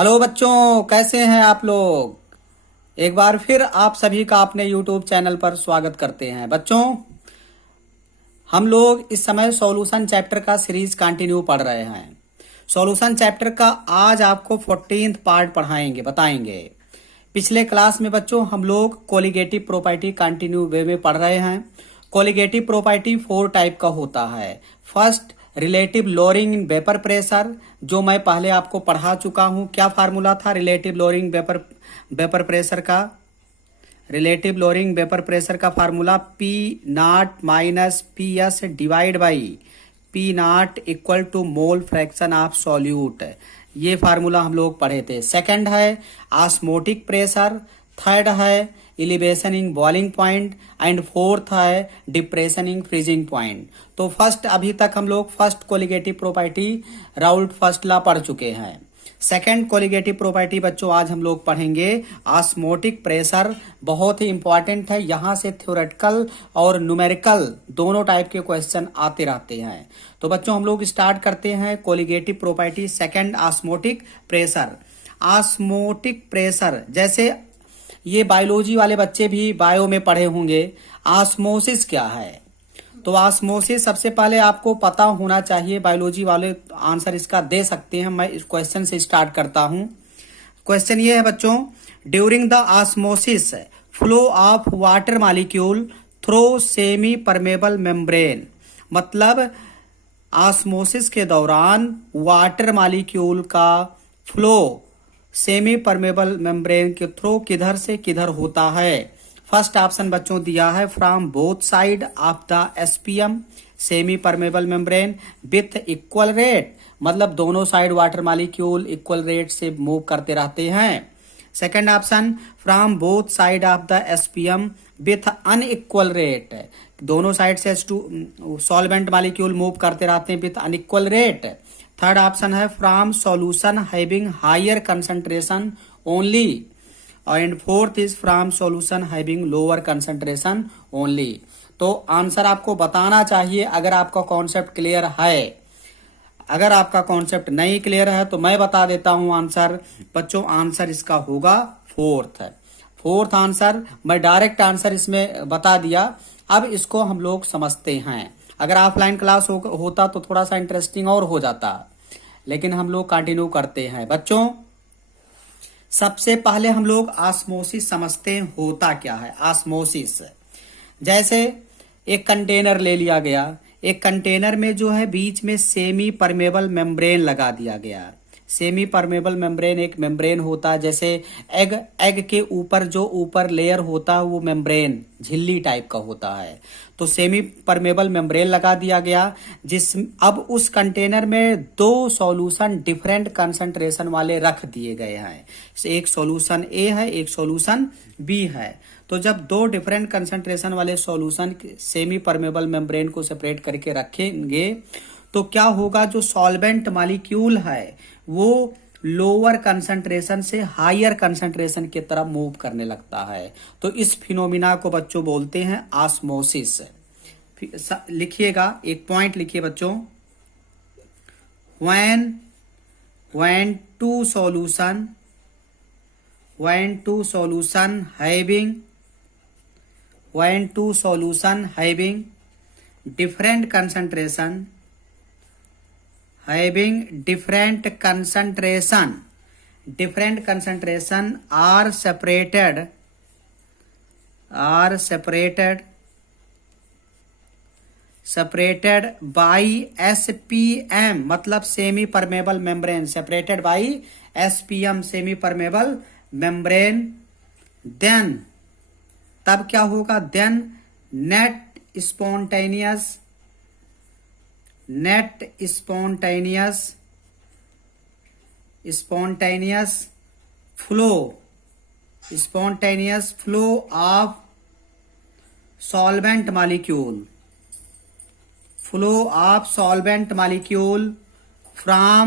Hello बच्चों, कैसे हैं आप लोग। एक बार फिर आप सभी का अपने YouTube चैनल पर स्वागत करते हैं। बच्चों, हम लोग इस समय सॉल्यूशन चैप्टर का सीरीज कंटिन्यू पढ़ रहे हैं। सॉल्यूशन चैप्टर का आज आपको 14th पार्ट पढ़ाएंगे, बताएंगे। पिछले क्लास में बच्चों हम लोग कोलिगेटिव प्रॉपर्टी कंटिन्यू वे में पढ़ रहे हैं। कोलिगेटिव प्रॉपर्टी 4 टाइप का होता है। First, relative lowering in vapour pressure, जो मैं पहले आपको पढ़ा चुका हूं। क्या फार्मूला था रिलेटिव लोअरिंग वेपर प्रेशर का? रिलेटिव लोअरिंग वेपर प्रेशर का formula P nought minus P S divide by P nought equal to mole fraction of solute. ये फार्मूला हम लोग पढ़े थे। सेकंड है ऑस्मोटिक प्रेशर, थर्ड है elevation in boiling point and fourth है depression in freezing point. तो first, अभी तक हम लोग first colligative property Raoult first law पढ़ चुके हैं। सेकेंड कोलिगेटिव प्रॉपर्टी बच्चों आज हम लोग पढ़ेंगे ऑस्मोटिक प्रेशर। बहुत ही इंपॉर्टेंट है, यहां से थ्योरेटिकल और न्यूमेरिकल दोनों टाइप के क्वेश्चन आते रहते हैं। तो बच्चों हम लोग स्टार्ट करते हैं colligative property second, osmotic pressure. Osmotic pressure, जैसे ये बायोलॉजी वाले बच्चे भी बायो में पढ़े होंगे। ऑस्मोसिस क्या है? तो ऑस्मोसिस सबसे पहले आपको पता होना चाहिए। बायोलॉजी वाले आंसर इसका दे सकते हैं। मैं इस क्वेश्चन से स्टार्ट करता हूं। क्वेश्चन ये है बच्चों, during the osmosis flow of water molecule through semi permeable membrane. मतलब ऑस्मोसिस के दौरान वाटर मॉलिक्यूल का फ्लो सेमी परमेबल मेम्ब्रेन के थ्रू किधर से किधर होता है। फर्स्ट ऑप्शन बच्चों दिया है from both side of the SPM semi permeable membrane with equal rate, मतलब दोनों side water molecule equal rate से मूव करते रहते हैं। Second option from both side of the SPM with unequal rate, दोनों साइड से सॉल्वेंट मॉलिक्यूल मूव करते रहते हैं with unequal rate. Third option है from solution having higher concentration only, and fourth is from solution having lower concentration only. तो answer आपको बताना चाहिए अगर आपका कॉन्सेप्ट क्लियर है। अगर आपका कॉन्सेप्ट नहीं क्लियर है तो मैं बता देता हूं आंसर। बच्चों आंसर इसका होगा फोर्थ है। फोर्थ आंसर, मैं डायरेक्ट आंसर इसमें बता दिया। अब इसको हम लोग समझते हैं। अगर ऑफलाइन क्लास होता तो थोड़ा सा इंटरेस्टिंग और हो जाता, लेकिन हम लोग कंटिन्यू करते हैं। बच्चों सबसे पहले हम लोग ऑस्मोसिस समझते हैं होता क्या है। ऑस्मोसिस, जैसे एक कंटेनर ले लिया गया, एक कंटेनर में जो है बीच में सेमी परमेबल मेम्ब्रेन लगा दिया गया। सेमी परमेबल मेम्ब्रेन एक मेम्ब्रेन होता है, जैसे एग के ऊपर जो ऊपर लेयर होता है वो मेम्ब्रेन झिल्ली टाइप का होता है। तो सेमी परमेबल मेम्ब्रेन लगा दिया गया, जिस अब उस कंटेनर में दो सॉल्यूशन डिफरेंट कंसंट्रेशन वाले रख दिए गए हैं। एक सॉल्यूशन ए है, एक सॉल्यूशन बी है। तो जब दो डिफरेंट कंसंट्रेशन वाले सॉल्यूशन सेमी परमेबल मेम्ब्रेन को सेपरेट करके रखेंगे तो क्या होगा, जो सॉल्वेंट मॉलिक्यूल है वो लोअर कंसंट्रेशन से हायर कंसंट्रेशन की तरफ मूव करने लगता है। तो इस फिनोमिना को बच्चों बोलते हैं ऑस्मोसिस। लिखिएगा, एक पॉइंट लिखिए बच्चों, when two solution having different concentration are separated by SPM, मतलब semi permeable membrane, separated by SPM semi permeable membrane. Then तब क्या होगा, then net spontaneous flow of solvent molecule from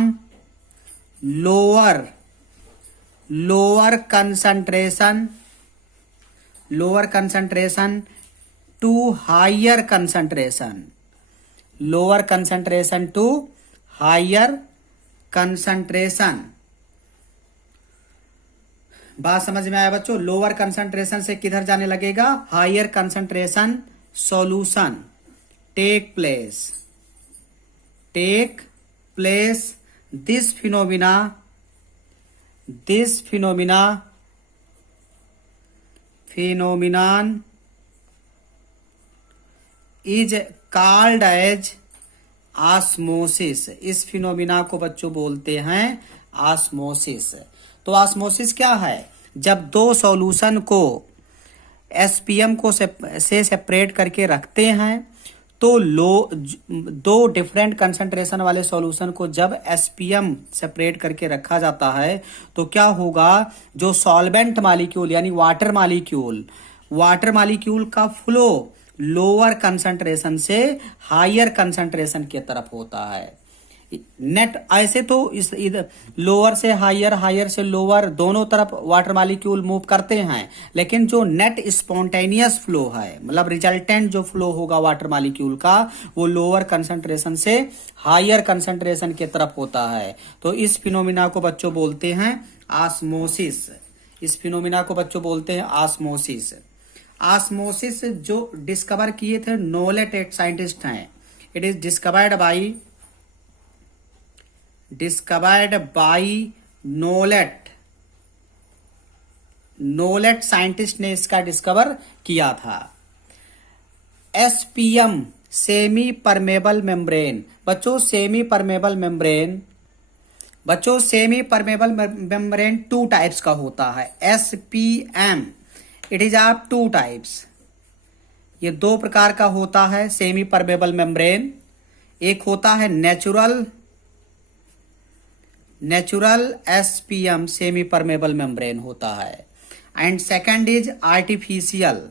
lower concentration to higher concentration, बात समझ में आया बच्चों? Lower concentration से किधर जाने लगेगा? Higher concentration solution take place this phenomenon is called as osmosis. इस फिनोमिना को बच्चों बोलते हैं ऑस्मोसिस। तो ऑस्मोसिस क्या है? जब दो सॉल्यूशन को एसपीएम को से सेपरेट करके रखते हैं तो दो डिफरेंट कंसंट्रेशन वाले सॉल्यूशन को जब एसपीएम सेपरेट करके रखा जाता है तो क्या होगा? जो सॉल्वेंट मॉलिक्यूल यानी वाटर मॉलिक्यूल का फ्लो लोअर कंसंट्रेशन से हायर कंसंट्रेशन की तरफ होता है। नेट ऐसे तो इस लोअर से हायर, हायर से लोअर दोनों तरफ वाटर मॉलिक्यूल मूव करते हैं, लेकिन जो नेट स्पॉन्टेनियस फ्लो है, मतलब रिजल्टेंट जो फ्लो होगा वाटर मॉलिक्यूल का, वो लोअर कंसंट्रेशन से हायर कंसंट्रेशन की तरफ होता है। तो इस फिनोमिना को बच्चों बोलते हैं ऑस्मोसिस। इस फिनोमिना को बच्चों बोलते हैं ऑस्मोसिस। ऑस्मोसिस जो डिस्कवर किए थे नोलेट एक साइंटिस्ट हैं। It is discovered by Nollet scientist ने इसका डिस्कवर किया था। SPM semi permeable membrane. बच्चों semi permeable membrane two types का होता है। SPM it is of two types. ये दो प्रकार का होता है सेमी परमेबल मेम्ब्रेन। एक होता है natural SPM semi permeable membrane होता है, and second is artificial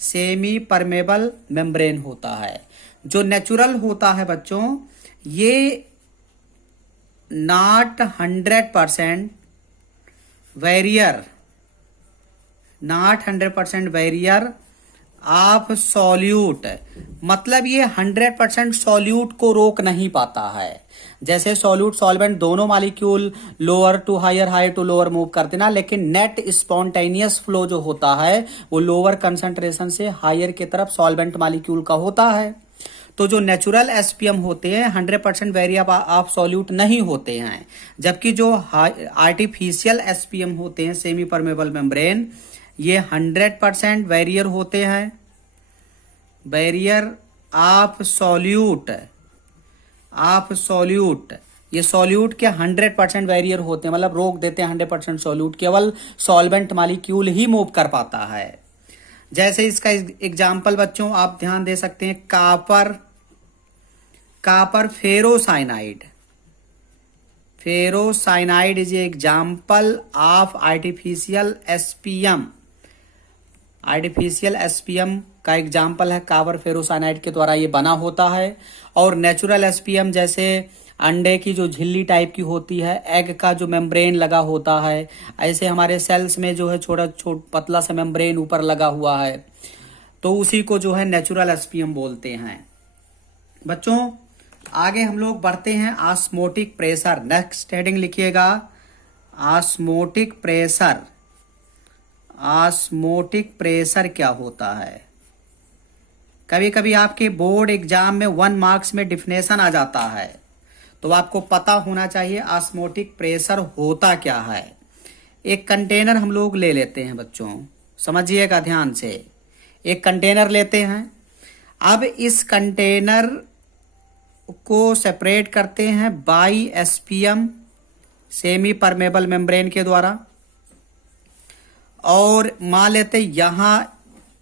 semi permeable membrane होता है। जो नेचुरल होता है बच्चों, ये नॉट 100% वेरियर ऑफ सॉल्यूट, मतलब ये 100% सॉल्यूट को रोक नहीं पाता है। जैसे सॉल्यूट सॉल्वेंट दोनों molecule lower to higher, higher to lower move करते ना, लेकिन नेट स्पॉन्टेनियस फ्लो जो होता है वो लोअर कंसंट्रेशन से हायर की तरफ सॉल्वेंट मॉलिक्यूल का होता है। तो जो नेचुरल एसपीएम होते हैं 100% वेरियर ऑफ सॉल्यूट नहीं होते हैं, जबकि जो आर्टिफिशियल एसपीएम होते हैं सेमी परमेबल मेम्ब्रेन, ये 100% वेरियर होते हैं, बैरियर ऑफ सॉल्यूट। ये सॉल्यूट के 100% वेरियर होते हैं, मतलब रोक देते हैं 100% सॉल्यूट, केवल सॉल्वेंट मॉलिक्यूल ही मूव कर पाता है। जैसे इसका एग्जाम्पल बच्चों आप ध्यान दे सकते हैं, copper ferrocyanide is example of artificial SPM का एग्जाम्पल है। कापर फेरोसाइनाइड के द्वारा ये बना होता है। और नेचुरल एसपीएम जैसे अंडे की जो झिल्ली टाइप की होती है, एग का जो मेम्ब्रेन लगा होता है, ऐसे हमारे सेल्स में जो है छोटा पतला सा मेम्ब्रेन ऊपर लगा हुआ है, तो उसी को जो है नेचुरल एसपीएम बोलते हैं। बच्चों आगे हम लोग बढ़ते हैं ऑस्मोटिक प्रेशर। नेक्स्ट हेडिंग लिखिएगा ऑस्मोटिक प्रेशर क्या होता है? कभी कभी आपके बोर्ड एग्जाम में 1 मार्क्स में डिफिनेशन आ जाता है, तो आपको पता होना चाहिए ऑस्मोटिक प्रेशर होता क्या है। एक कंटेनर हम लोग ले लेते हैं बच्चों, समझिएगा ध्यान से। एक कंटेनर लेते हैं, अब इस कंटेनर को सेपरेट करते हैं by SPM semi permeable membrane के द्वारा, और मान लेते यहां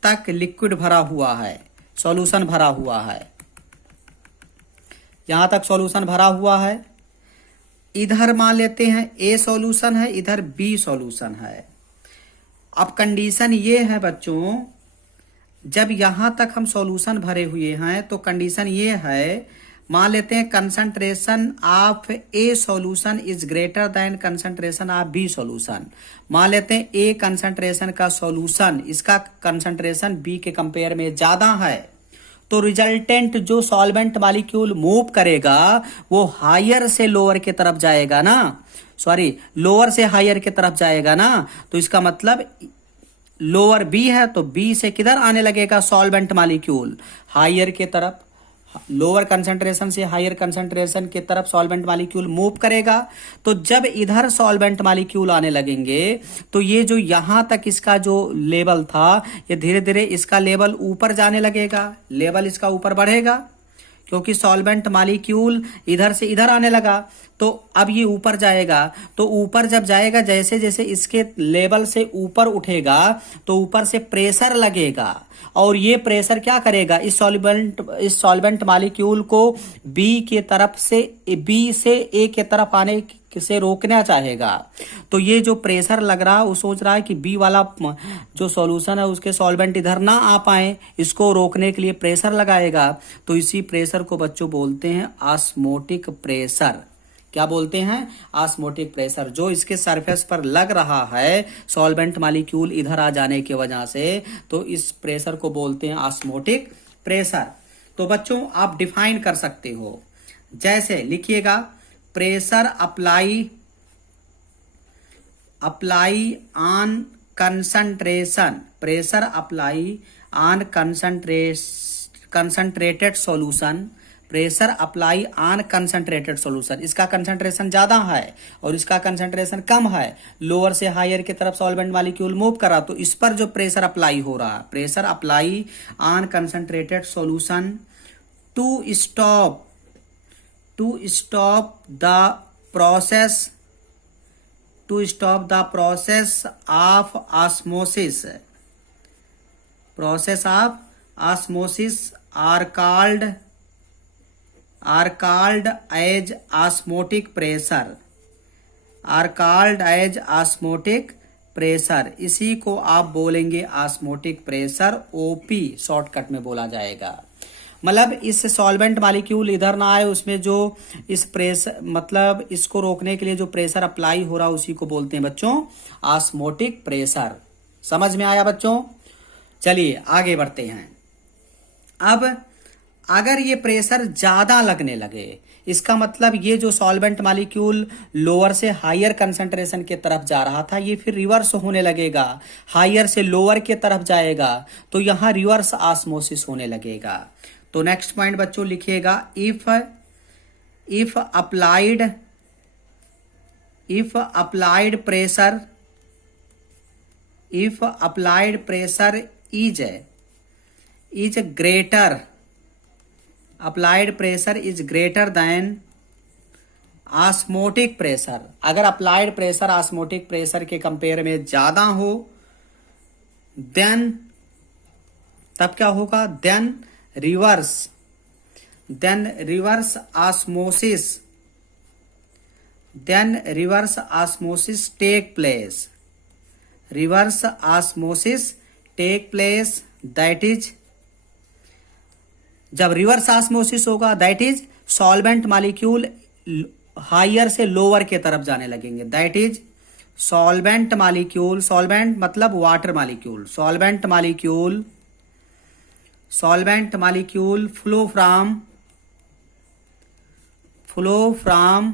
तक लिक्विड भरा हुआ है, सॉल्यूशन भरा हुआ है, यहां तक सॉल्यूशन भरा हुआ है। इधर मान लेते हैं ए सॉल्यूशन है, इधर बी सॉल्यूशन है। अब कंडीशन ये है बच्चों, जब यहां तक हम सॉल्यूशन भरे हुए हैं तो कंडीशन ये है, मान लेते हैं concentration of A solution is greater than concentration of B solution. मान लेते हैं ए कंसंट्रेशन का सॉल्यूशन, इसका कंसंट्रेशन बी के कंपेयर में ज्यादा है, तो रिजल्टेंट जो सॉल्वेंट मॉलिक्यूल मूव करेगा वो हायर से लोअर की तरफ जाएगा ना, सॉरी लोअर से हायर की तरफ जाएगा ना। तो इसका मतलब लोअर बी है तो बी से किधर आने लगेगा सॉल्वेंट मॉलिक्यूल, हायर की तरफ। लोअर कंसंट्रेशन से हायर कंसंट्रेशन की तरफ सॉल्वेंट मॉलिक्यूल मूव करेगा। तो जब इधर सॉल्वेंट मॉलिक्यूल आने लगेंगे तो ये जो यहां तक इसका जो लेवल था ये धीरे धीरे इसका लेवल ऊपर जाने लगेगा, लेवल इसका ऊपर बढ़ेगा क्योंकि सॉल्वेंट मॉलिक्यूल इधर से इधर आने लगा। तो अब ये ऊपर जाएगा, तो ऊपर जब जाएगा जैसे जैसे इसके लेवल से ऊपर उठेगा तो ऊपर से प्रेशर लगेगा और ये प्रेशर क्या करेगा इस सॉल्वेंट मॉलिक्यूल को बी के तरफ से बी से ए के तरफ आने से रोकना चाहेगा। तो ये जो प्रेशर लग रहा है वो सोच रहा है कि बी वाला जो सॉल्यूशन है उसके सॉल्वेंट इधर ना आ पाए, इसको रोकने के लिए प्रेशर लगाएगा। तो इसी प्रेशर को बच्चों बोलते हैं ऑस्मोटिक प्रेशर। क्या बोलते हैं? Osmotic pressure. जो इसके सरफेस पर लग रहा है सॉल्वेंट मॉलिक्यूल इधर आ जाने की वजह से, तो इस प्रेशर को बोलते हैं ऑस्मोटिक प्रेशर। तो बच्चों आप डिफाइन कर सकते हो, जैसे लिखिएगा pressure apply on concentration, pressure apply on concentrated solution, pressure apply on concentrated solution. इसका कंसंट्रेशन ज्यादा है और इसका कंसंट्रेशन कम है, लोअर से हायर की तरफ सॉल्वेंट मॉलिक्यूल मूव करा, तो इस पर जो प्रेशर अप्लाई हो रहा है, pressure apply on concentrated solution to stop the process of osmosis, are called as osmotic pressure, इसी को आप बोलेंगे ऑस्मोटिक प्रेशर, ओपी शॉर्टकट में बोला जाएगा। मतलब इस सॉल्वेंट मॉलिक्यूल इधर ना आए, उसमें जो इस प्रेशर मतलब इसको रोकने के लिए जो प्रेशर अप्लाई हो रहा है उसी को बोलते हैं बच्चों ऑस्मोटिक प्रेशर। समझ में आया बच्चों? चलिए आगे बढ़ते हैं। अब अगर ये प्रेशर ज्यादा लगने लगे, इसका मतलब ये जो सॉल्वेंट मॉलिक्यूल लोअर से हायर कंसंट्रेशन की तरफ जा रहा था ये फिर रिवर्स होने लगेगा, हायर से लोअर की तरफ जाएगा, तो यहां रिवर्स ऑस्मोसिस होने लगेगा। तो नेक्स्ट पॉइंट बच्चों लिखिएगा, if applied pressure is greater, applied pressure is greater than osmotic pressure. अगर अप्लाइड प्रेशर ऑस्मोटिक प्रेशर के कंपेयर में ज्यादा हो देन तब क्या होगा, then reverse osmosis take place, that is, जब रिवर्स ऑस्मोसिस होगा that is solvent molecule higher से लोअर के तरफ जाने लगेंगे, दैट इज सॉल्वेंट मतलब water molecule, solvent molecule flow from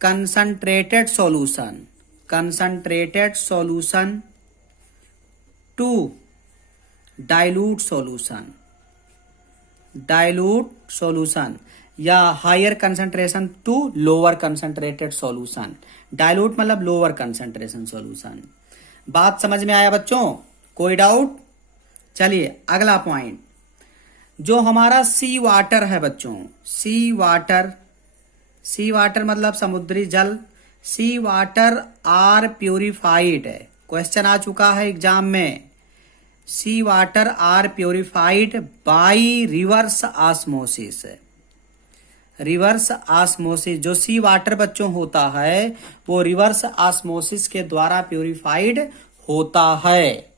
concentrated solution to dilute solution या higher concentration to lower concentrated solution. Dilute मतलब लोअर कंसंट्रेशन सॉल्यूशन। बात समझ में आया बच्चों? कोई डाउट? चलिए अगला पॉइंट, जो हमारा सी वाटर है बच्चों, सी वाटर मतलब समुद्री जल, सी वाटर आर प्यूरिफाइड है, क्वेश्चन आ चुका है एग्जाम में, sea water are purified by reverse osmosis. जो सी वाटर बच्चों होता है वो रिवर्स ऑस्मोसिस के द्वारा प्योरिफाइड होता है।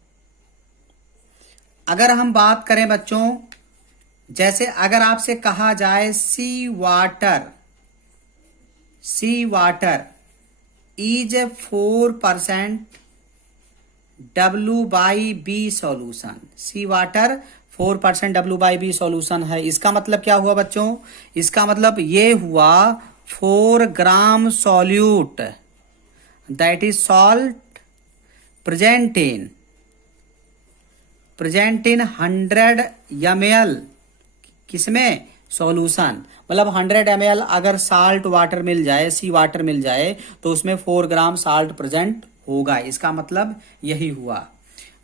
अगर हम बात करें बच्चों, जैसे अगर आपसे कहा जाए sea water is 4% W/B solution, sea water 4% W/B solution है। इसका मतलब क्या हुआ बच्चों? इसका मतलब ये हुआ 4 gram solute that is salt present in 100 ml किसमें? सॉल्यूशन। मतलब 100 ml अगर साल्ट वाटर मिल जाए, सी वाटर मिल जाए, तो उसमें 4 ग्राम साल्ट प्रेजेंट होगा। इसका मतलब यही हुआ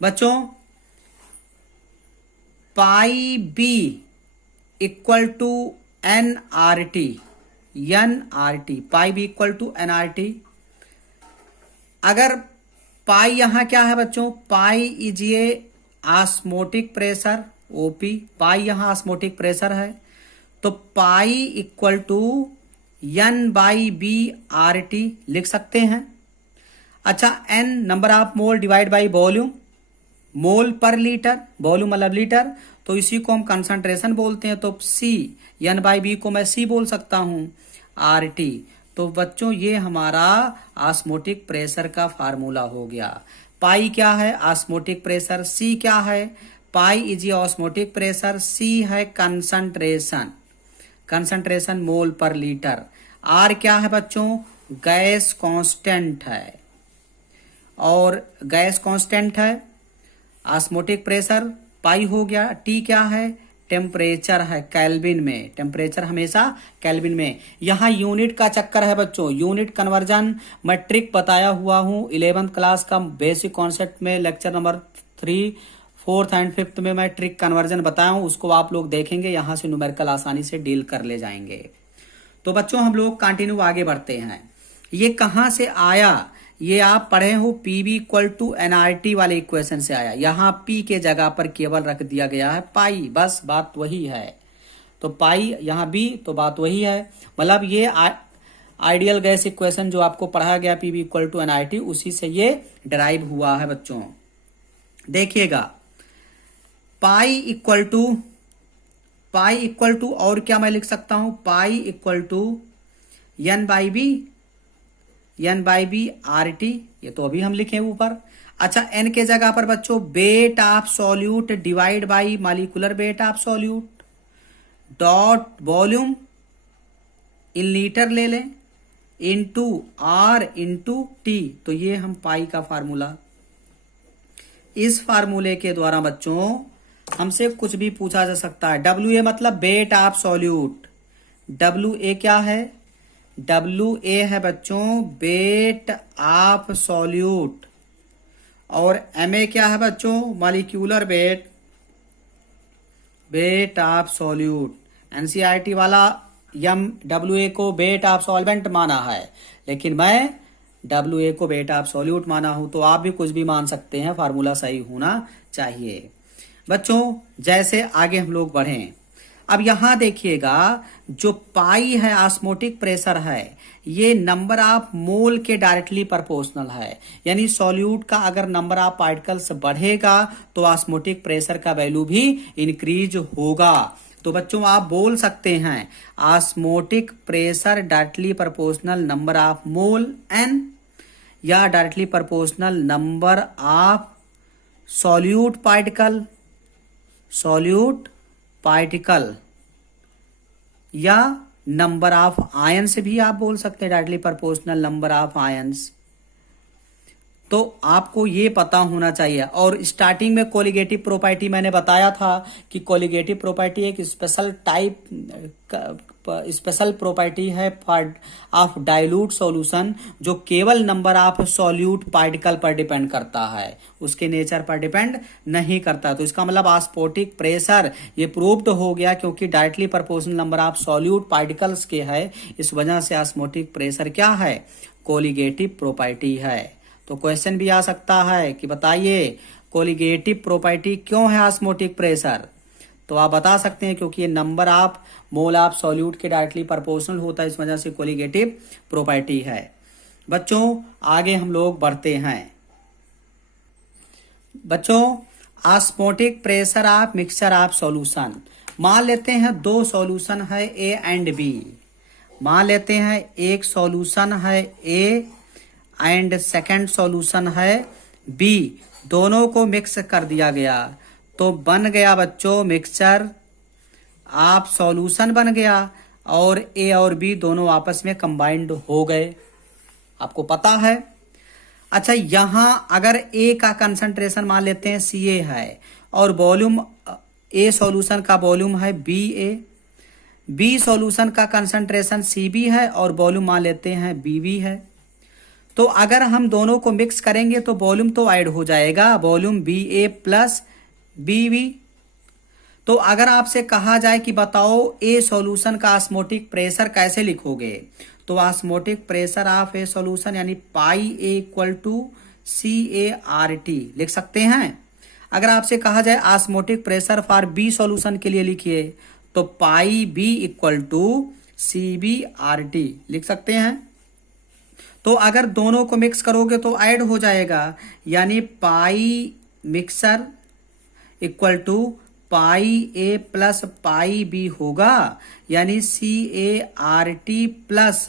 बच्चों। Pi B equal to NRT, pi B equal to NRT। अगर पाई यहां क्या है बच्चों? पाई इज ये ऑस्मोटिक प्रेशर, ओपी। पाई यहां ऑस्मोटिक प्रेशर है, तो पाई इक्वल टू N/B/RT लिख सकते हैं। अच्छा, N number of mole divide by volume, mole per litre, volume मतलब लीटर, तो इसी को हम कंसंट्रेशन बोलते हैं। तो C, N/B को मैं C बोल सकता हूं, RT। तो बच्चों ये हमारा ऑस्मोटिक प्रेशर का फार्मूला हो गया। पाई क्या है? Osmotic pressure. C क्या है? पाई इज ये ऑस्मोटिक प्रेशर, C है कंसंट्रेशन, मोल पर लीटर। R क्या है बच्चों? गैस कांस्टेंट है, और गैस कांस्टेंट है। ऑस्मोटिक प्रेशर पाई हो गया। T क्या है? टेम्परेचर है, केल्विन में। टेम्परेचर हमेशा केल्विन में। यहां यूनिट का चक्कर है बच्चों, यूनिट कन्वर्जन मैं ट्रिक बताया हुआ हूं 11th क्लास का बेसिक कॉन्सेप्ट में, lecture number 3, 4th and 5th में मैं ट्रिक कन्वर्जन बताया हूं। उसको आप लोग देखेंगे, यहां से न्यूमेरिकल आसानी से डील कर ले जाएंगे। तो बच्चों हम लोग कंटिन्यू आगे बढ़ते हैं। ये कहां से आया? ये आप पढ़े हो PV इक्वल टू NRT वाले इक्वेशन से आया। यहां P के जगह पर केवल रख दिया गया है पाई, बस बात वही है। तो पाई यहां B, तो बात वही है। मतलब ये आइडियल गैस इक्वेशन जो आपको पढ़ाया गया PV इक्वल टू NRT, उसी से ये डिराइव हुआ है बच्चों। देखिएगा, पाई इक्वल टू और क्या मैं लिख सकता हूं? पाई इक्वल टू N/B/RT, ये तो अभी हम लिखे ऊपर। अच्छा, N के जगह पर बच्चों wait of solute divide by molecular weight of solute dot volume in litre ले लें, इंटू R इंटू T। तो ये हम पाई का फार्मूला, इस फार्मूले के द्वारा बच्चों हमसे कुछ भी पूछा जा सकता है। WA मतलब वेट ऑफ सॉल्यूट, WA क्या है? WA है बच्चों वेट ऑफ सॉल्यूट, और MA क्या है बच्चों? Molecular weight of solute. NCERT वाला WA को वेट ऑफ सॉल्वेंट माना है, लेकिन मैं WA को वेट ऑफ सॉल्यूट माना हूं। तो आप भी कुछ भी मान सकते हैं, फार्मूला सही होना चाहिए बच्चों। जैसे आगे हम लोग बढ़ें, अब यहां देखिएगा, जो पाई है ऑस्मोटिक प्रेशर है, ये नंबर ऑफ मोल के डायरेक्टली प्रोपोर्शनल है। यानी सॉल्यूट का अगर नंबर ऑफ पार्टिकल्स बढ़ेगा तो ऑस्मोटिक प्रेशर का वैल्यू भी इंक्रीज होगा। तो बच्चों आप बोल सकते हैं osmotic pressure directly proportional number of mole N, या directly proportional number of solute particle, या नंबर ऑफ आयंस भी आप बोल सकते हैं, directly proportional number of ions. तो आपको ये पता होना चाहिए। और स्टार्टिंग में कोलिगेटिव प्रॉपर्टी मैंने बताया था कि कोलिगेटिव प्रॉपर्टी एक स्पेशल प्रॉपर्टी है ऑफ डाइल्यूट सॉल्यूशन, जो केवल नंबर ऑफ सॉल्यूट पार्टिकल पर डिपेंड करता है, उसके नेचर पर डिपेंड नहीं करता। तो इसका मतलब ऑस्मोटिक प्रेशर ये प्रूव्ड हो गया, क्योंकि directly proportional number of solute particles के है, इस वजह से ऑस्मोटिक प्रेशर क्या है? कोलिगेटिव प्रॉपर्टी है। तो क्वेश्चन भी आ सकता है कि बताइए कोलिगेटिव प्रॉपर्टी क्यों है ऑस्मोटिक प्रेशर? तो आप बता सकते हैं क्योंकि ये number of mole of solute के डायरेक्टली प्रोपोर्शनल होता है, इस वजह से कोलिगेटिव प्रॉपर्टी है। बच्चों आगे हम लोग बढ़ते हैं। बच्चों osmotic pressure of mixture of solution, मान लेते हैं दो सॉल्यूशन है A एंड B। मान लेते हैं एक सॉल्यूशन है A एंड सेकंड सॉल्यूशन है बी, दोनों को मिक्स कर दिया गया तो बन गया बच्चों मिक्सचर, आप सॉल्यूशन बन गया और ए और बी दोनों आपस में कंबाइंड हो गए, आपको पता है। अच्छा, यहां अगर ए का कंसंट्रेशन मान लेते हैं सी ए है और वॉल्यूम ए सॉल्यूशन का वॉल्यूम है बी ए, बी सॉल्यूशन का कंसंट्रेशन सी बी है और वॉल्यूम मान लेते हैं बी बी है। तो अगर हम दोनों को मिक्स करेंगे तो वॉल्यूम तो ऐड हो जाएगा, volume B A plus B B. तो अगर आपसे कहा जाए कि बताओ ए सॉल्यूशन का ऑस्मोटिक प्रेशर कैसे लिखोगे, तो osmotic pressure of A solution यानी pi A equal to C A R T लिख सकते हैं। अगर आपसे कहा जाए osmotic pressure for B solution के लिए लिखिए, तो pi B equal to C B R T लिख सकते हैं। तो अगर दोनों को मिक्स करोगे तो ऐड हो जाएगा, यानी pi mixture equal to pi A plus pi B होगा, यानी C A R T plus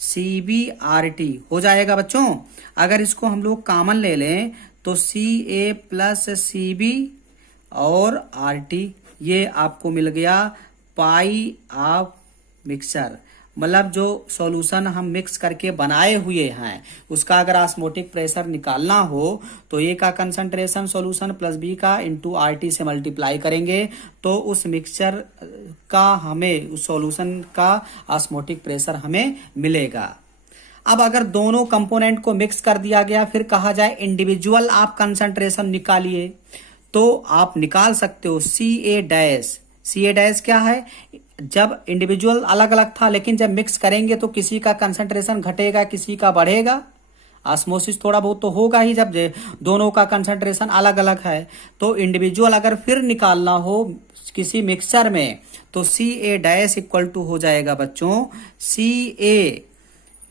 C B R T हो जाएगा बच्चों। अगर इसको हम लोग कॉमन ले लें तो सी ए प्लस सी बी और आर टी, ये आपको मिल गया पाई ऑफ मिक्सर। मतलब जो सॉल्यूशन हम मिक्स करके बनाए हुए हैं उसका अगर ऑस्मोटिक प्रेशर निकालना हो तो ए का कंसंट्रेशन सॉल्यूशन प्लस बी का इंटू आर टी से मल्टीप्लाई करेंगे तो उस मिक्सचर का हमें, उस सॉल्यूशन का ऑस्मोटिक प्रेशर हमें मिलेगा। अब अगर दोनों कंपोनेंट को मिक्स कर दिया गया, फिर कहा जाए इंडिविजुअल आप कंसंट्रेशन निकालिए, तो आप निकाल सकते हो सी A dash. C A dash क्या है, जब इंडिविजुअल अलग अलग था लेकिन जब मिक्स करेंगे तो किसी का कंसंट्रेशन घटेगा, किसी का बढ़ेगा, ऑस्मोसिस थोड़ा बहुत तो होगा ही जब दोनों का कंसंट्रेशन अलग अलग है। तो इंडिविजुअल अगर फिर निकालना हो किसी मिक्सचर में तो C A dash equal to हो जाएगा बच्चों C A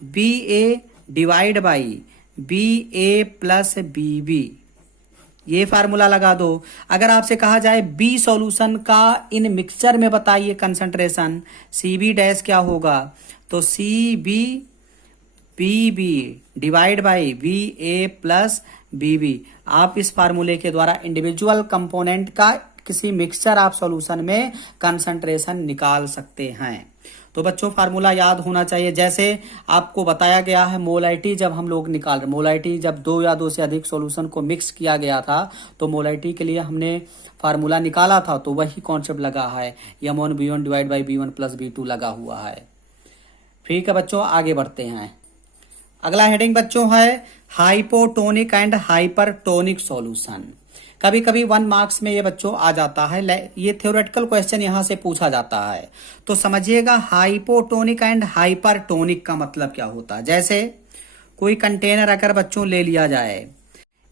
B A divide by B A plus B B, ये फार्मूला लगा दो। अगर आपसे कहा जाए बी सॉल्यूशन का इन मिक्सचर में बताइए कंसंट्रेशन, सी बी डैश क्या होगा, तो C B B B divide by B A plus B B. आप इस फार्मूले के द्वारा इंडिविजुअल कंपोनेंट का किसी मिक्सचर आप सॉल्यूशन में कंसंट्रेशन निकाल सकते हैं। तो बच्चों फार्मूला याद होना चाहिए। जैसे आपको बताया गया है मोलाइटी, जब हम लोग निकाल रहे मोलाइटी, जब दो या दो से अधिक सॉल्यूशन को मिक्स किया गया था तो मोलाइटी के लिए हमने फार्मूला निकाला था, तो वही कॉन्सेप्ट लगा है, m1 b1 divide by b1 plus b2 लगा हुआ है। ठीक है बच्चों, आगे बढ़ते हैं। अगला हेडिंग बच्चों है हाइपोटोनिक एंड हाइपरटोनिक सॉल्यूशन। कभी कभी 1 मार्क्स में ये बच्चों आ जाता है, ये थ्योरेटिकल क्वेश्चन यहां से पूछा जाता है, तो समझिएगा हाइपोटोनिक एंड हाइपरटोनिक का मतलब क्या होता है। जैसे कोई कंटेनर अगर बच्चों ले लिया जाए,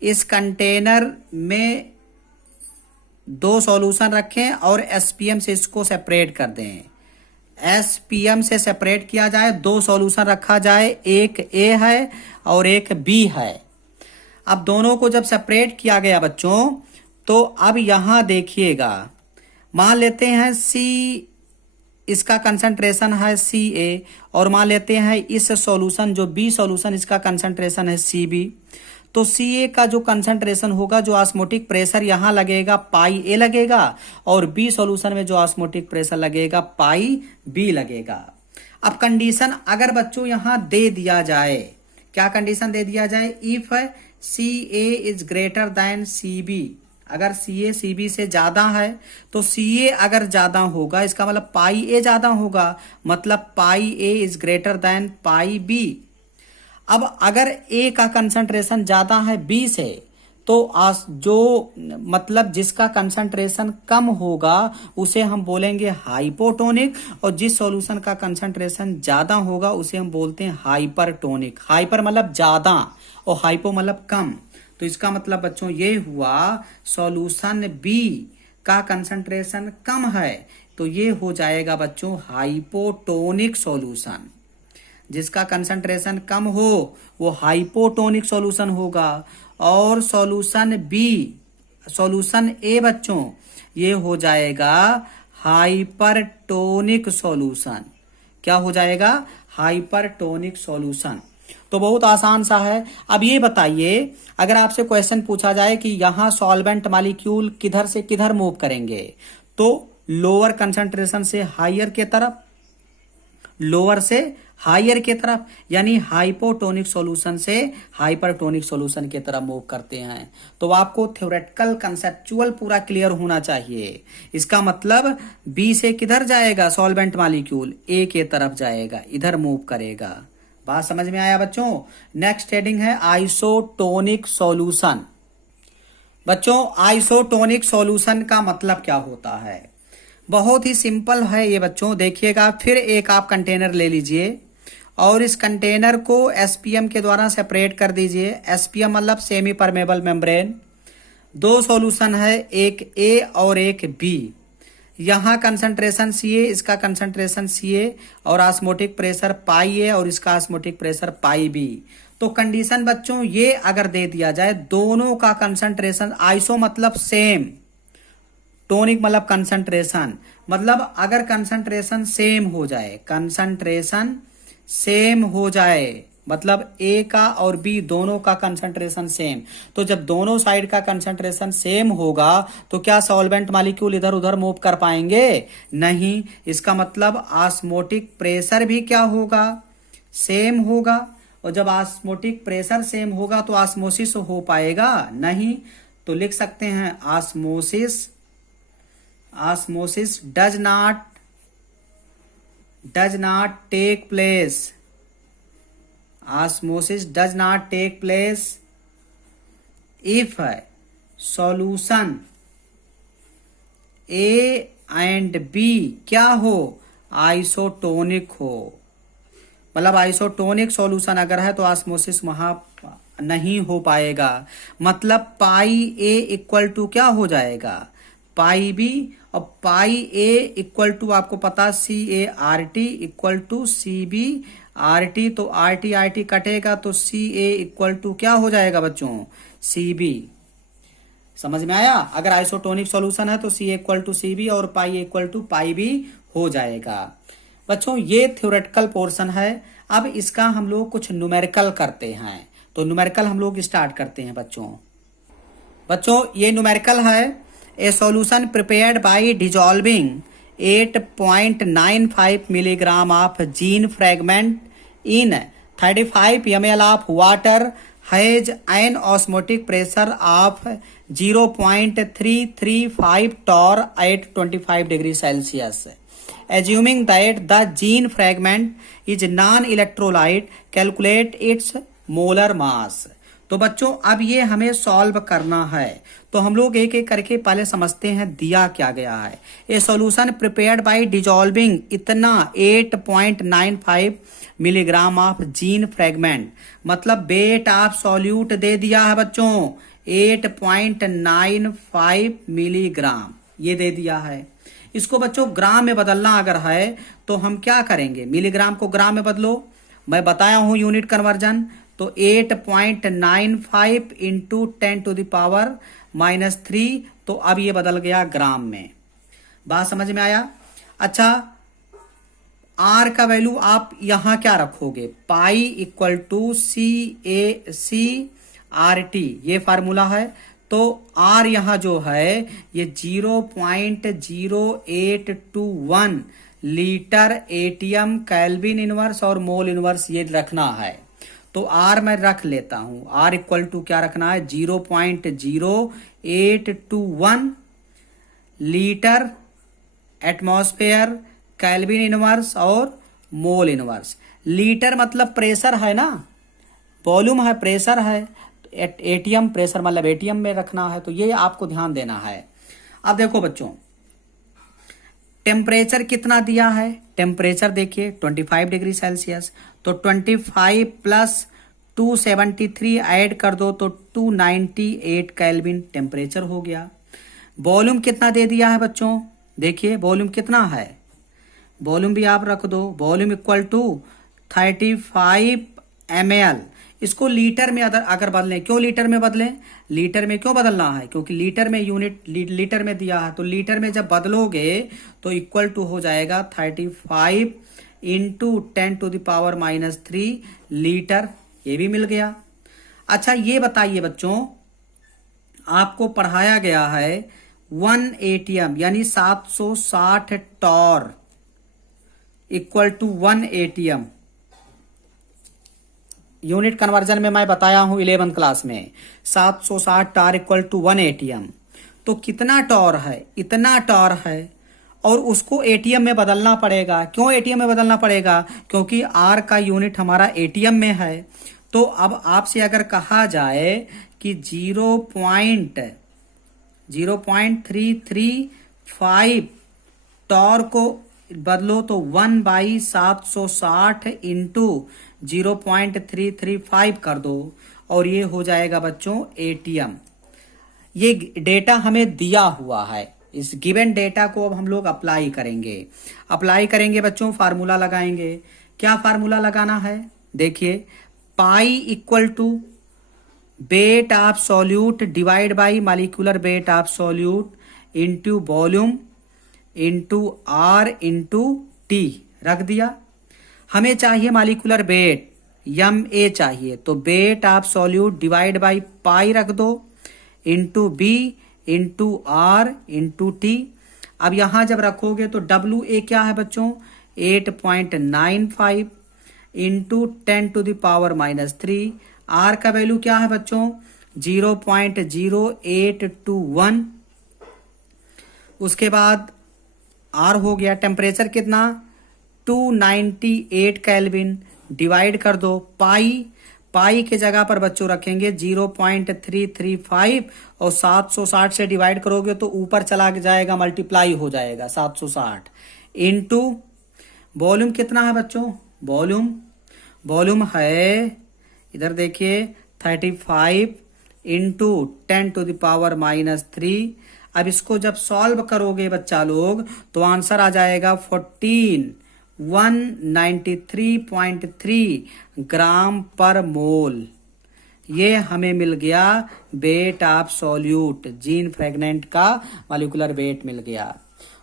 इस कंटेनर में 2 सॉल्यूशन रखें और एसपीएम से इसको सेपरेट कर दें। एसपीएम से सेपरेट किया जाए, 2 सॉल्यूशन रखा जाए, एक ए है और एक बी है। अब दोनों को जब सेपरेट किया गया बच्चों, तो अब यहां देखिएगा, मान लेते हैं सी, इसका कंसंट्रेशन है सी ए, और मान लेते हैं इस सॉल्यूशन जो बी सॉल्यूशन इसका कंसंट्रेशन है सी बी। तो सी ए का जो कंसंट्रेशन होगा, जो ऑस्मोटिक प्रेशर यहां लगेगा पाई ए लगेगा, और बी सॉल्यूशन में जो ऑस्मोटिक प्रेशर लगेगा पाई बी लगेगा। अब कंडीशन अगर बच्चों यहां दे दिया जाए, क्या कंडीशन दे दिया जाए, if C A is greater than C B, अगर सी ए सी बी से ज्यादा है तो सी ए अगर ज्यादा होगा इसका मतलब पाई ए ज्यादा होगा, मतलब pi A is greater than pi B. अब अगर ए का कंसंट्रेशन ज्यादा है बी से, तो जो मतलब जिसका कंसंट्रेशन कम होगा उसे हम बोलेंगे हाइपोटोनिक, और जिस सॉल्यूशन का कंसंट्रेशन ज्यादा होगा उसे हम बोलते हैं हाइपरटोनिक। हाइपर मतलब ज्यादा और हाइपो मतलब कम। तो इसका मतलब बच्चों ये हुआ सॉल्यूशन बी का कंसंट्रेशन कम है तो ये हो जाएगा बच्चों हाइपोटोनिक सॉल्यूशन। जिसका कंसंट्रेशन कम हो वो हाइपोटोनिक सॉल्यूशन होगा, और सॉल्यूशन बी, सॉल्यूशन ए बच्चों ये हो जाएगा हाइपरटोनिक सॉल्यूशन। क्या हो जाएगा, हाइपरटोनिक सॉल्यूशन। तो बहुत आसान सा है। अब ये बताइए, अगर आपसे क्वेश्चन पूछा जाए कि यहाँ सॉल्वेंट मॉलिक्यूल किधर से किधर मूव करेंगे, तो लोअर कंसंट्रेशन से हायर के तरफ, लोअर से हायर की तरफ, यानी हाइपोटोनिक सॉल्यूशन से हाइपरटोनिक सॉल्यूशन की तरफ मूव करते हैं। तो आपको थ्योरेटिकल कंसेप्चुअल पूरा क्लियर होना चाहिए। इसका मतलब बी से किधर जाएगा सॉल्वेंट मॉलिक्यूल, ए के तरफ जाएगा, इधर मूव करेगा। बात समझ में आया बच्चों। नेक्स्ट हेडिंग है आइसोटोनिक सॉल्यूशन। बच्चों आइसोटोनिक सॉल्यूशन का मतलब क्या होता है? बहुत ही सिंपल है ये बच्चों। देखिएगा, फिर एक आप कंटेनर ले लीजिए और इस कंटेनर को एसपीएम के द्वारा सेपरेट कर दीजिए। एसपीएम मतलब सेमी परमेबल मेम्ब्रेन। दो सॉल्यूशन है, एक ए और एक बी। यहाँ कंसंट्रेशन सी ए, इसका कंसंट्रेशन सी ए और ऑस्मोटिक प्रेशर पाई ए और इसका ऑस्मोटिक प्रेशर पाई बी। तो कंडीशन बच्चों ये अगर दे दिया जाए, दोनों का कंसंट्रेशन, आइसो मतलब सेम, टोनिक मतलब कंसंट्रेशन, मतलब अगर कंसंट्रेशन सेम हो जाए, कंसंट्रेशन सेम हो जाए मतलब ए का और बी दोनों का कंसंट्रेशन सेम। तो जब दोनों साइड का कंसंट्रेशन सेम होगा तो क्या सॉल्वेंट मॉलिक्यूल इधर उधर मूव कर पाएंगे? नहीं। इसका मतलब ऑस्मोटिक प्रेशर भी क्या होगा? सेम होगा। और जब ऑस्मोटिक प्रेशर सेम होगा तो ऑस्मोसिस हो पाएगा? नहीं। तो लिख सकते हैं osmosis does not take place. Osmosis does not take place if solution A and B क्या हो? आइसोटोनिक हो। मतलब आइसोटोनिक सॉल्यूशन अगर है तो ऑस्मोसिस वहां नहीं हो पाएगा। मतलब पाई ए इक्वल टू क्या हो जाएगा? Pi B. और पाई ए इक्वल टू आपको पता C A R T equal to C B R T. तो आर टी कटेगा तो सी ए इक्वल टू क्या हो जाएगा बच्चों? C B. समझ में आया? अगर आइसोटोनिक सॉल्यूशन है तो C equal to C B और pi equal to pi B हो जाएगा। बच्चों ये थ्योरेटिकल पोर्शन है। अब इसका हम लोग कुछ न्यूमेरिकल करते हैं। तो न्यूमेरिकल हम लोग स्टार्ट करते हैं बच्चों ये न्यूमेरिकल है। A solution prepared by dissolving 8.95 milligram of gene fragment in 35 ml of water has an osmotic pressure of 0.335 torr at 25 degrees Celsius. Assuming that the gene fragment is non-electrolyte, calculate its molar mass. तो बच्चों अब ये हमें solve करना है। तो हम लोग एक एक करके पहले समझते हैं दिया क्या गया है। ए सॉल्यूशन प्रिपेयर्ड बाय डिजॉल्विंग इतना 8.95 मिलीग्राम ऑफ जीन फ्रेगमेंट, मतलब वेट ऑफ सॉल्यूट दे दिया है बच्चों 8.95 मिलीग्राम, ये दे दिया है। इसको बच्चों ग्राम में बदलना अगर है तो हम क्या करेंगे? मिलीग्राम को ग्राम में बदलो। मैं बताया हूं यूनिट कन्वर्जन। तो 8.95 इंटू 10⁻³ तो अब ये बदल गया ग्राम में। बात समझ में आया? अच्छा, आर का वैल्यू आप यहां क्या रखोगे? Pi equal to C R T, ये फार्मूला है। तो आर यहां जो है ये 0.0821 लीटर एटीएम केल्विन इनवर्स और मोल इनवर्स ये रखना है। तो आर मैं रख लेता हूं। आर इक्वल टू क्या रखना है? 0.0821 लीटर एटमॉस्फेयर केल्विन इनवर्स और मोल इनवर्स। लीटर मतलब प्रेशर है ना, वॉल्यूम है, प्रेशर है। एटीएम प्रेशर मतलब एटीएम में रखना है। तो ये आपको ध्यान देना है। अब देखो बच्चों टेम्परेचर कितना दिया है? टेम्परेचर देखिए 25 डिग्री सेल्सियस। तो 25 प्लस 273 ऐड कर दो तो 298 केल्विन टेम्परेचर हो गया। वॉल्यूम कितना दे दिया है बच्चों? देखिए वॉल्यूम कितना है, वॉल्यूम भी आप रख दो। वॉल्यूम इक्वल टू 35 ml इसको लीटर में अगर बदलें, क्यों लीटर में बदलें, लीटर में क्यों बदलना है, क्योंकि लीटर में यूनिट लीटर में दिया है, तो लीटर में जब बदलोगे तो इक्वल टू हो जाएगा 35 इंटू 10⁻³ लीटर। ये भी मिल गया। अच्छा ये बताइए बच्चों, आपको पढ़ाया गया है 1 एटीएम यानी 760 torr equal to 1 ATM. Unit conversion में मैं बताया हूं 11th क्लास में 760 टॉर इक्वल टू 1 एटीएम। तो कितना टॉर है, इतना टॉर है, और उसको एटीएम में बदलना पड़ेगा। क्यों एटीएम में बदलना पड़ेगा, क्योंकि आर का यूनिट हमारा एटीएम में है। तो अब आपसे अगर कहा जाए कि 0.335 टॉर को बदलो तो 1/760 इंटू 0.335 कर दो और ये हो जाएगा बच्चों एटीएम। ये डेटा हमें दिया हुआ है। इस गिवन डेटा को अब हम लोग अप्लाई करेंगे बच्चों, फार्मूला लगाएंगे। क्या फार्मूला लगाना है, देखिए, pi equal to weight of solute divide by molecular weight of solute into volume into R into T रख दिया। हमें चाहिए मॉलिक्यूलर वेट MA चाहिए, तो weight of solute divide by pi रख दो into B into R into T. अब यहां जब रखोगे तो WA क्या है बच्चों, 8.95 इंटू 10⁻³ आर का वैल्यू क्या है बच्चों, 0.0821। उसके बाद आर हो गया, टेम्परेचर कितना 298 केल्विन, डिवाइड कर दो पाई के जगह पर बच्चों रखेंगे 0.335 और 760 से डिवाइड करोगे तो ऊपर चला जाएगा, मल्टीप्लाई हो जाएगा 760 इंटू वॉल्यूम कितना है बच्चों, वॉल्यूम है इधर देखिए 35 इंटू 10⁻³ अब इसको जब सॉल्व करोगे बच्चा लोग तो आंसर आ जाएगा 14193.3 ग्राम पर मोल। ये हमें मिल गया wait of solute, gene fragrant का मॉलिक्यूलर वेट मिल गया।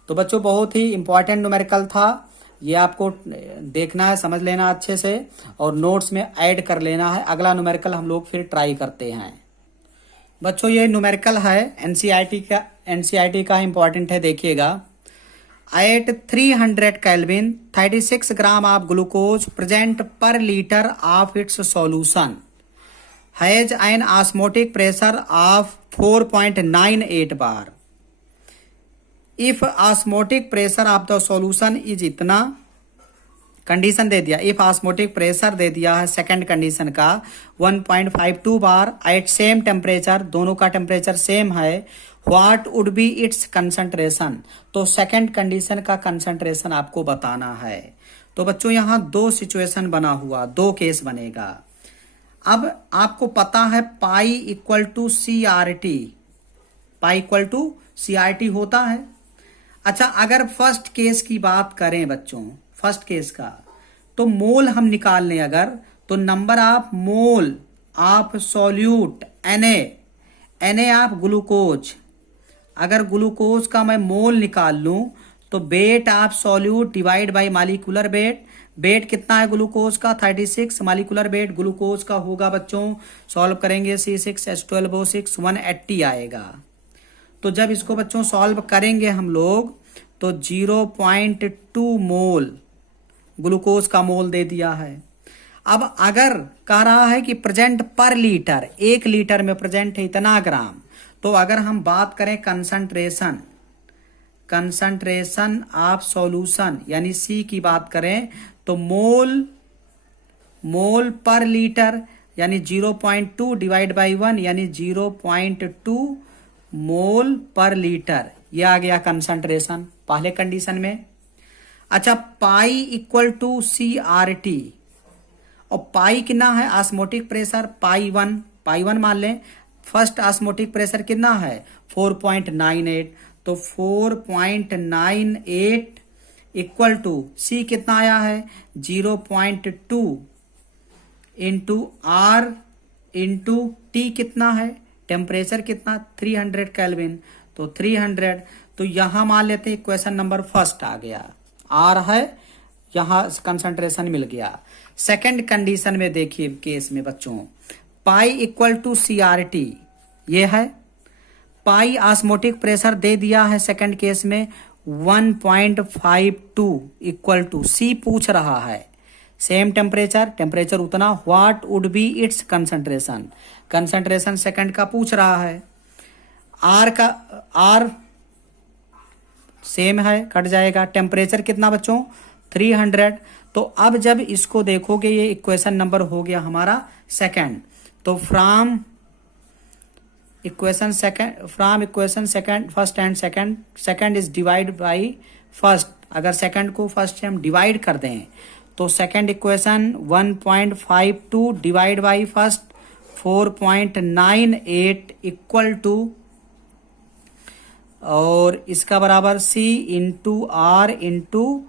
तो बच्चों बहुत ही इंपॉर्टेंट न्यूमेरिकल था, ये आपको देखना है, समझ लेना अच्छे से और नोट्स में ऐड कर लेना है। अगला न्यूमेरिकल हम लोग फिर ट्राई करते हैं। बच्चों ये न्यूमेरिकल है एनसीईआरटी का इंपॉर्टेंट है, देखिएगा। At 300 kelvin 36 gram of glucose present per litre of its solution has an osmotic pressure of 4.98 bar. If osmotic pressure of the solution is इतना, कंडीशन दे दिया, इफ ऑस्मोटिक प्रेशर दे दिया है second condition का 1.52 बार eight same temperature, दोनों का temperature same है, what would be it's concentration. तो सेकंड कंडीशन का कंसंट्रेशन आपको बताना है। तो बच्चों यहां दो सिचुएशन बना हुआ, दो केस बनेगा। अब आपको पता है पाई इक्वल टू CRT होता है। अच्छा अगर फर्स्ट केस की बात करें बच्चों, फर्स्ट केस का, तो मोल हम निकाल लें अगर, तो number of mole of solute Na of glucose, अगर ग्लूकोज का मैं मोल निकाल लूं तो weight of solute divide by molecular weight कितना है ग्लूकोज का 36, मॉलिक्यूलर वेट ग्लूकोज का होगा बच्चों, सॉल्व करेंगे C6H12O6 180 आएगा। तो जब इसको बच्चों सॉल्व करेंगे हम लोग तो 0.2 मोल ग्लूकोज का मोल दे दिया है। अब अगर कह रहा है कि प्रेजेंट पर लीटर, 1 लीटर में प्रेजेंट है इतना ग्राम, तो अगर हम बात करें कंसंट्रेशन ऑफ सॉल्यूशन यानी C की बात करें तो मोल पर लीटर यानी 0.2 डिवाइड बाई 1 यानी 0.2 मोल पर लीटर, ये आ गया कंसंट्रेशन पहले कंडीशन में। अच्छा पाई इक्वल टू CRT, और पाई कितना है ऑस्मोटिक प्रेशर, पाई वन मान लें। फर्स्ट ऑस्मोटिक प्रेशर कितना है 4.98, तो 4.98 इक्वल टू C कितना आया है 0.2 इंटू आर इंटू टी कितना है, टेम्परेचर कितना 300 केल्विन, तो 300, तो यहां मान लेते हैं इक्वेशन नंबर फर्स्ट आ गया, आर है, यहां कंसंट्रेशन मिल गया। सेकंड कंडीशन में देखिए केस में बच्चों, pi equal to C R T, ये है पाई ऑस्मोटिक प्रेशर दे दिया है सेकंड केस में 1.52 इक्वल टू सी पूछ रहा है, सेम टेम्परेचर उतना, what would be it's concentration second का पूछ रहा है। आर सेम है, कट जाएगा। टेम्परेचर कितना बच्चों 300। तो अब जब इसको देखोगे ये इक्वेशन नंबर हो गया हमारा सेकंड, तो from equation second first and second is divide by first, अगर सेकंड को फर्स्ट से हम डिवाइड कर दें तो second equation 1.52 divide by first 4.98 equal to, और इसका बराबर C into R into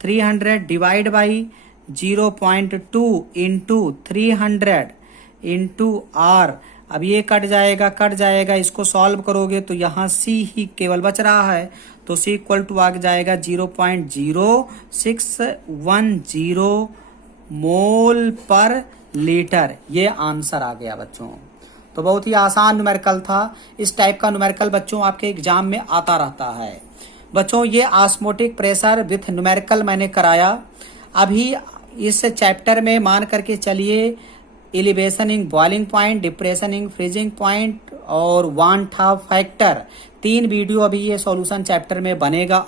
300 divide by 0.2 into 300 into R. अब ये कट जाएगा, इसको सॉल्व करोगे तो यहाँ C ही केवल बच रहा है, तो C इक्वल टू आ जाएगा 0.0610 मोल पर लीटर। ये आंसर आ गया बच्चों। तो बहुत ही आसान न्यूमेरिकल था। इस टाइप का न्यूमेरिकल बच्चों आपके एग्जाम में आता रहता है। बच्चों ये ऑस्मोटिक प्रेशर विथ न्यूमेरिकल मैंने कराया। अभी इस चैप्टर में मान करके चलिए elevation in boiling point, depression in freezing point और वान हाफ फैक्टर, 3 वीडियो अभी ये सॉल्यूशन चैप्टर में बनेगा।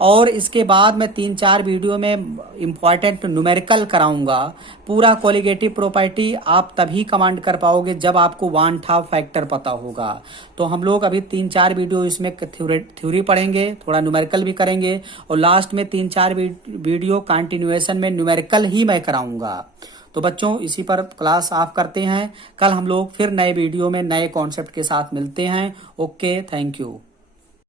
और इसके बाद मैं 3-4 वीडियो में इम्पॉर्टेंट न्यूमेरिकल कराऊंगा। पूरा कोलिगेटिव प्रॉपर्टी आप तभी कमांड कर पाओगे जब आपको वान हाफ फैक्टर पता होगा। तो हम लोग अभी 3-4 वीडियो इसमें थ्योरी पढ़ेंगे, थोड़ा न्यूमेरिकल भी करेंगे, और लास्ट में 3-4 वीडियो कंटिन्यूएशन में न्यूमेरिकल ही मैं कराऊंगा। तो बच्चों इसी पर क्लास ऑफ करते हैं। कल हम लोग फिर नए वीडियो में नए कॉन्सेप्ट के साथ मिलते हैं। Okay, thank you.